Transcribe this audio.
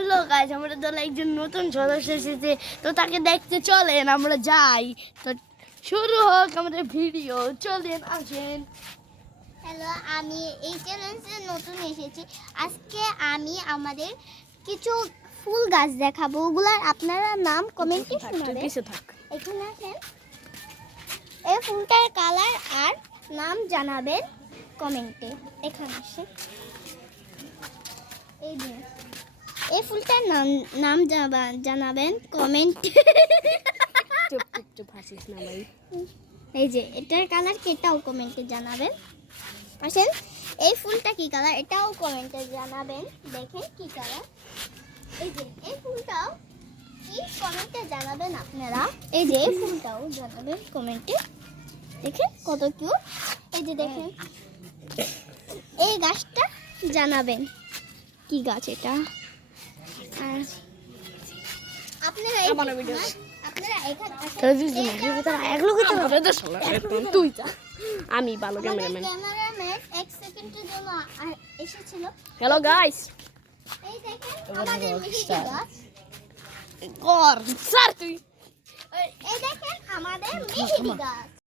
Hello guys, আমরা দলে একজন নতুন সদস্য এসেছে, তো তাকে দেখতে চলেন আমরা যাই। তো শুরু হোক আমাদের ভিডিও, চলেন আসেন। হ্যালো, আমি এই চ্যানেলে নতুন এসেছি। আজকে আমি আমাদের কিছু ফুল গাছ দেখাবো, ওগুলার আপনারা নাম কমেন্টে শোনাবেন। এখানে আসেন, এই ফুলটার কালার আর নাম জানাবেন কমেন্টে। এখানে আসেন, এই যে এই ফুলটার নাম জানাবেন কমেন্টে। এই যে এটার কালার কি, এটাও কমেন্টে জানাবেন। আসেন, এই ফুলটা কি কালার, এটাও কমেন্টে জানাবেন। দেখেন কি কালার, এই যে এই ফুলটাও কি কমেন্টে জানাবেন আপনারা। এই যে এই ফুলটাও জানাবেন কমেন্টে। দেখেন কত কিউট। এই যে দেখেন এই গাছটা জানাবেন কি গাছ এটা। আর আপনারা আমি ভালো ক্যামেরাম্যান। ক্যামেরাম্যান এক সেকেন্ডের জন্য এসেছিল। হ্যালো গাইস, এই দেখেন আমাদের মেহেদি গাছ। কর স্যার তুই। এই দেখেন আমাদের মেহেদি গাছ।